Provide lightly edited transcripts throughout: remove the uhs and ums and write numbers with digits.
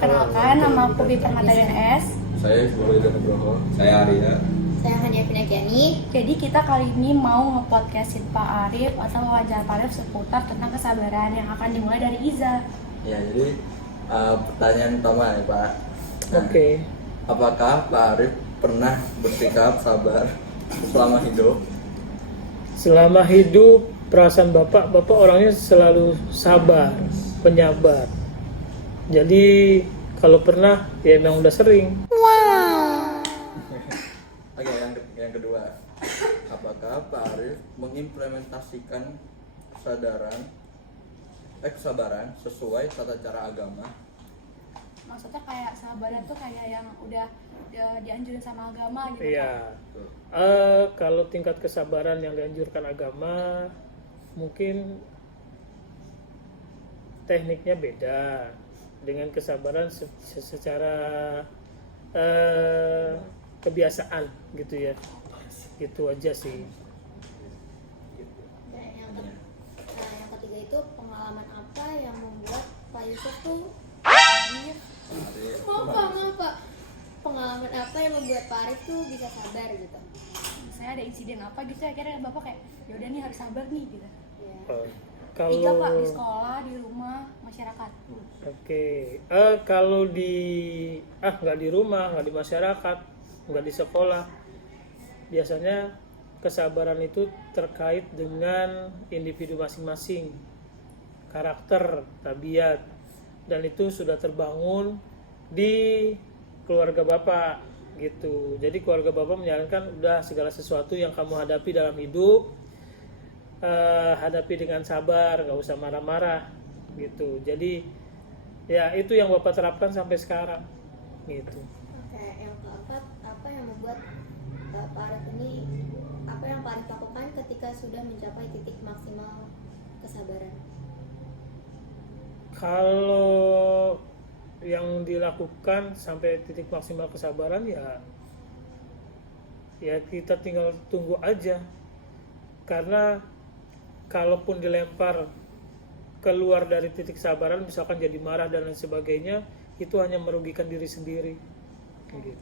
Perkenalkan, nama aku Bita Matalian S. Saya Boboido Nugroho. Saya Arya. Saya Hania Pinakiani. Jadi kita kali ini mau nge-podcastin Pak Arif atau wawancara Pak Arif seputar tentang kesabaran yang akan dimulai dari Iza. Ya, jadi pertanyaan pertama ya Pak. Oke. Apakah Pak Arif pernah bersikap sabar selama hidup? Selama hidup perasaan Bapak orangnya selalu sabar, penyabar. Jadi kalau pernah ya memang udah sering. Oke, yang kedua. Apakah Pak Arif mengimplementasikan kesabaran sesuai tata cara agama? Maksudnya kayak sabaran tuh kayak yang udah dianjurin sama agama gitu. Iya. Kalau tingkat kesabaran yang dianjurkan agama mungkin tekniknya beda dengan kesabaran secara kebiasaan gitu ya. Gitu aja sih. Dan yang ketiga itu pengalaman apa yang membuat Pak Yusuf tuh Pak. Pengalaman apa yang membuat Pak Arif tuh bisa sabar gitu? Misalnya ada insiden apa gitu akhirnya Bapak kayak yaudah nih harus sabar nih gitu. Ya. Tiga Pak, di Kalau sekolah, di rumah, masyarakat. Oke, kalau nggak di rumah, nggak di masyarakat, nggak di sekolah, biasanya kesabaran itu terkait dengan individu masing-masing, karakter, tabiat, dan itu sudah terbangun di keluarga Bapak gitu. Jadi keluarga Bapak menyarankan udah segala sesuatu yang kamu hadapi dalam hidup, hadapi dengan sabar, nggak usah marah-marah gitu. Jadi ya itu yang Bapak terapkan sampai sekarang gitu. Oke, yang keempat, apa yang membuat Pak Arif ini, apa yang Pak Arif lakukan ketika sudah mencapai titik maksimal kesabaran? Kalau yang dilakukan sampai titik maksimal kesabaran ya kita tinggal tunggu aja, karena kalaupun dilempar keluar dari titik sabaran misalkan jadi marah dan lain sebagainya, itu hanya merugikan diri sendiri gitu.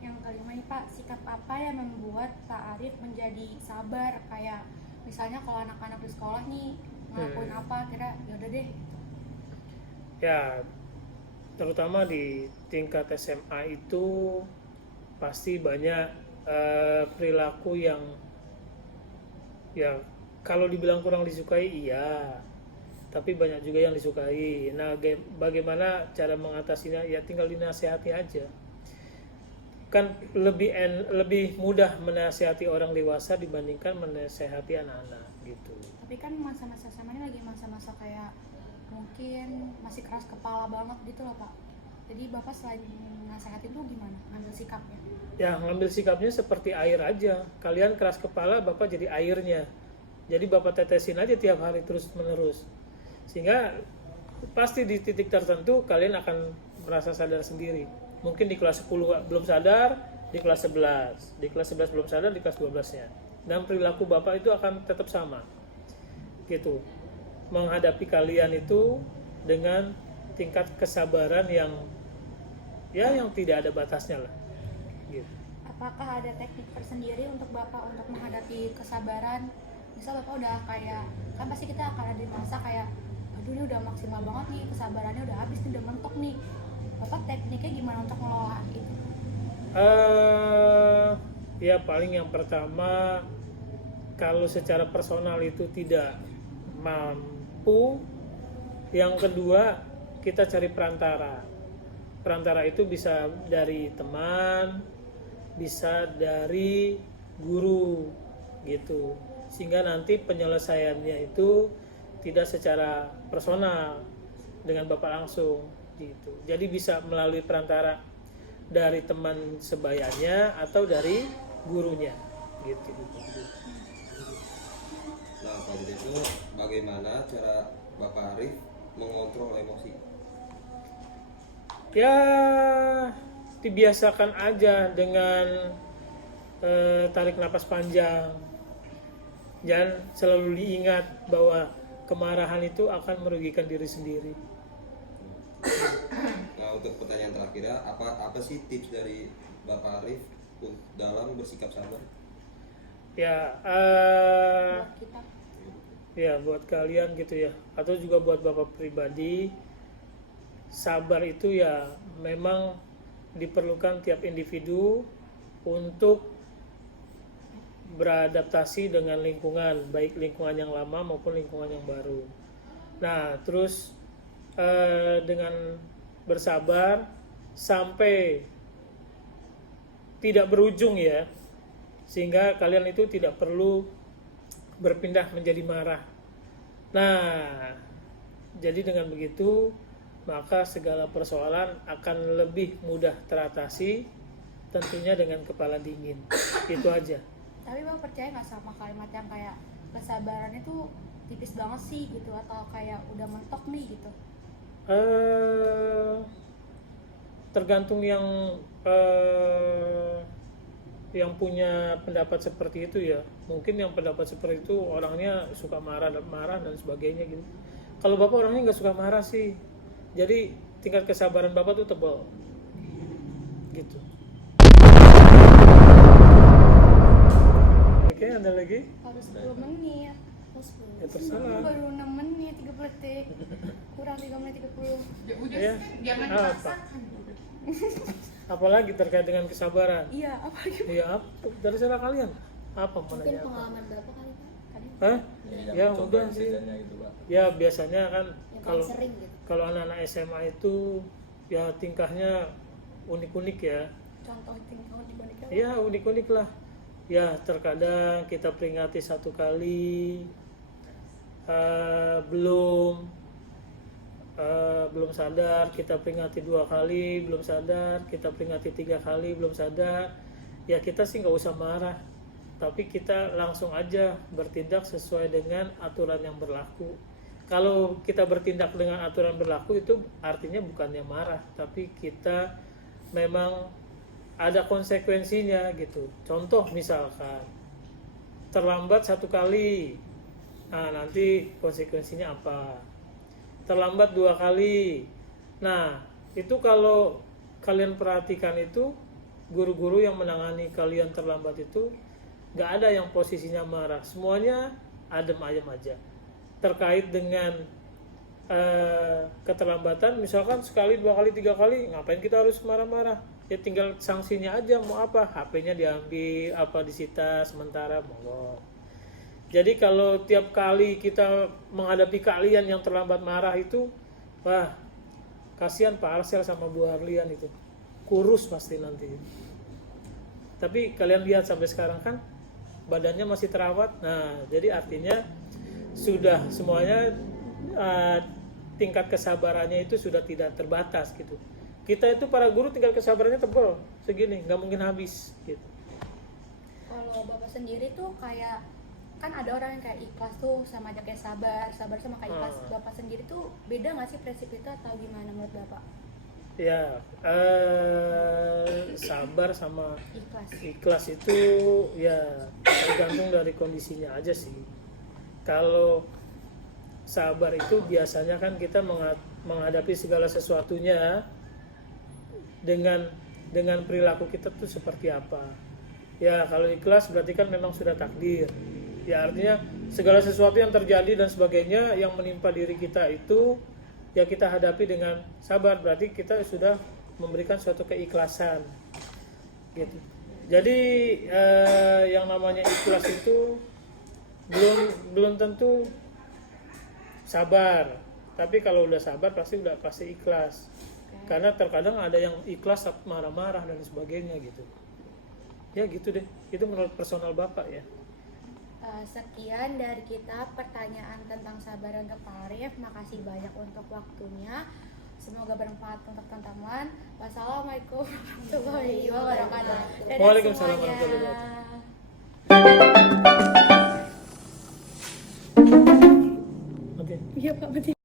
Yang kelima nih Pak, sikap apa yang membuat Pak Arif menjadi sabar? Kayak misalnya kalau anak-anak di sekolah nih ngelakuin apa, kira yaudah deh. Ya, terutama di tingkat SMA itu pasti banyak perilaku yang ya kalau dibilang kurang disukai iya, tapi banyak juga yang disukai. Nah, bagaimana cara mengatasinya? Ya tinggal dinasihati aja. Kan lebih mudah menasihati orang dewasa dibandingkan menasihati anak-anak gitu. Tapi kan masa-masa SMA ini lagi masa-masa kayak mungkin masih keras kepala banget gitu loh Pak. Jadi Bapak selain nasehatin tuh gimana ngambil sikapnya? Ya, ngambil sikapnya seperti air aja. Kalian keras kepala, Bapak jadi airnya. Jadi Bapak tetesin aja tiap hari terus-menerus. Sehingga pasti di titik tertentu kalian akan merasa sadar sendiri. Mungkin di kelas 10 belum sadar, di kelas 11. Di kelas 11 belum sadar, di kelas 12-nya. Dan perilaku Bapak itu akan tetap sama. Gitu. Menghadapi kalian itu dengan tingkat kesabaran yang tidak ada batasnya lah. Gitu. Apakah ada teknik tersendiri untuk Bapak untuk menghadapi kesabaran? Misal Bapak udah kayak, kan pasti kita akan ada di masa kayak aduh ini udah maksimal banget nih, kesabarannya udah habis nih, udah mentok nih. Bapak tekniknya gimana untuk mengelola itu? Ya paling yang pertama, kalau secara personal itu tidak mampu, yang kedua kita cari perantara. Perantara itu bisa dari teman, bisa dari guru gitu, sehingga nanti penyelesaiannya itu tidak secara personal dengan Bapak langsung gitu. Jadi bisa melalui perantara dari teman sebayanya atau dari gurunya gitu. Nah, kalau itu bagaimana cara Bapak Arif mengontrol emosi? Ya dibiasakan aja dengan tarik napas panjang, dan selalu diingat bahwa kemarahan itu akan merugikan diri sendiri. Nah, untuk pertanyaan terakhir ya, apa sih tips dari Bapak Arif dalam bersikap sabar? Ya, Buat kita. ya buat kalian gitu ya, atau juga buat bapak pribadi, sabar itu ya memang diperlukan tiap individu untuk beradaptasi dengan lingkungan, baik lingkungan yang lama maupun lingkungan yang baru. Nah, terus dengan bersabar sampai tidak berujung ya, sehingga kalian itu tidak perlu berpindah menjadi marah. Nah, jadi dengan begitu maka segala persoalan akan lebih mudah teratasi, tentunya dengan kepala dingin. Itu aja. Tapi bang percaya nggak sama kalimat yang kayak kesabaran itu tipis banget sih gitu, atau kayak udah mentok nih gitu? Tergantung yang punya pendapat seperti itu ya. Mungkin yang pendapat seperti itu orangnya suka marah dan sebagainya gitu. Kalau bapak orangnya nggak suka marah sih, jadi tingkat kesabaran bapak tuh tebal gitu. Oke, ada lagi? Harus 10 menit. Ya terserah. Baru 6 menit 30 detik. Kurang 3 menit 30. Ya, apa? Apalagi terkait dengan kesabaran? Iya, apa gitu? Ya, terserah kalian. Apa mau Mungkin nanya apa? pengalaman Bapak kali Pak. Tadi Hah? Ya coba udah sih. bedanya gitu, Pak. Ya biasanya kan yang kalau paling sering gitu. kalau anak-anak SMA itu ya tingkahnya unik-unik ya. Contoh tingkah unik-uniknya. Ya unik-unik lah. Ya terkadang kita peringati satu kali belum sadar, kita peringati 2 kali belum sadar, kita peringati 3 kali belum sadar. Ya kita sih nggak usah marah, tapi kita langsung aja bertindak sesuai dengan aturan yang berlaku. Kalau kita bertindak dengan aturan berlaku itu artinya bukannya marah, tapi kita memang ada konsekuensinya gitu. Contoh misalkan terlambat 1 kali, nah nanti konsekuensinya apa? Terlambat 2 kali, nah itu kalau kalian perhatikan itu guru-guru yang menangani kalian terlambat itu nggak ada yang posisinya marah, semuanya adem ayem aja. Terkait dengan keterlambatan, misalkan 1, 2 kali, 3 kali, ngapain kita harus marah-marah? Ya tinggal sanksinya aja, mau apa? HP-nya diambil, apa disita sementara, monggo. Jadi kalau tiap kali kita menghadapi kalian yang terlambat marah itu, wah kasihan Pak Arsel sama Bu Arlian itu, kurus pasti nanti. Tapi kalian lihat sampai sekarang kan badannya masih terawat. Nah jadi artinya sudah semuanya tingkat kesabarannya itu sudah tidak terbatas gitu. Kita itu para guru tingkat kesabarannya tebal segini, nggak mungkin habis gitu. Kalau bapak sendiri tuh kayak, kan ada orang yang kayak ikhlas tuh sama aja kayak sabar sama kayak ikhlas. Bapak sendiri tuh beda nggak sih prinsip itu atau gimana menurut bapak? Ya, sabar sama Ikhlas. ikhlas itu ya tergantung dari kondisinya aja sih. Kalau sabar itu biasanya kan kita menghadapi segala sesuatunya dengan perilaku kita tuh seperti apa. Ya kalau ikhlas berarti kan memang sudah takdir. Ya artinya segala sesuatu yang terjadi dan sebagainya yang menimpa diri kita itu ya kita hadapi dengan sabar, berarti kita sudah memberikan suatu keikhlasan gitu. Jadi yang namanya ikhlas itu belum tentu sabar, tapi kalau udah sabar pasti ikhlas. Karena terkadang ada yang ikhlas marah-marah dan sebagainya gitu. Ya gitu deh, itu menurut personal bapak ya. Sekian dari kita pertanyaan tentang sabar untuk Pak Arif. Makasih banyak untuk waktunya. Semoga bermanfaat untuk teman-teman. Wassalamualaikum warahmatullahi wabarakatuh. Dadah Waalaikumsalam semuanya. warahmatullahi wabarakatuh. Oke. Iya Pak, betul.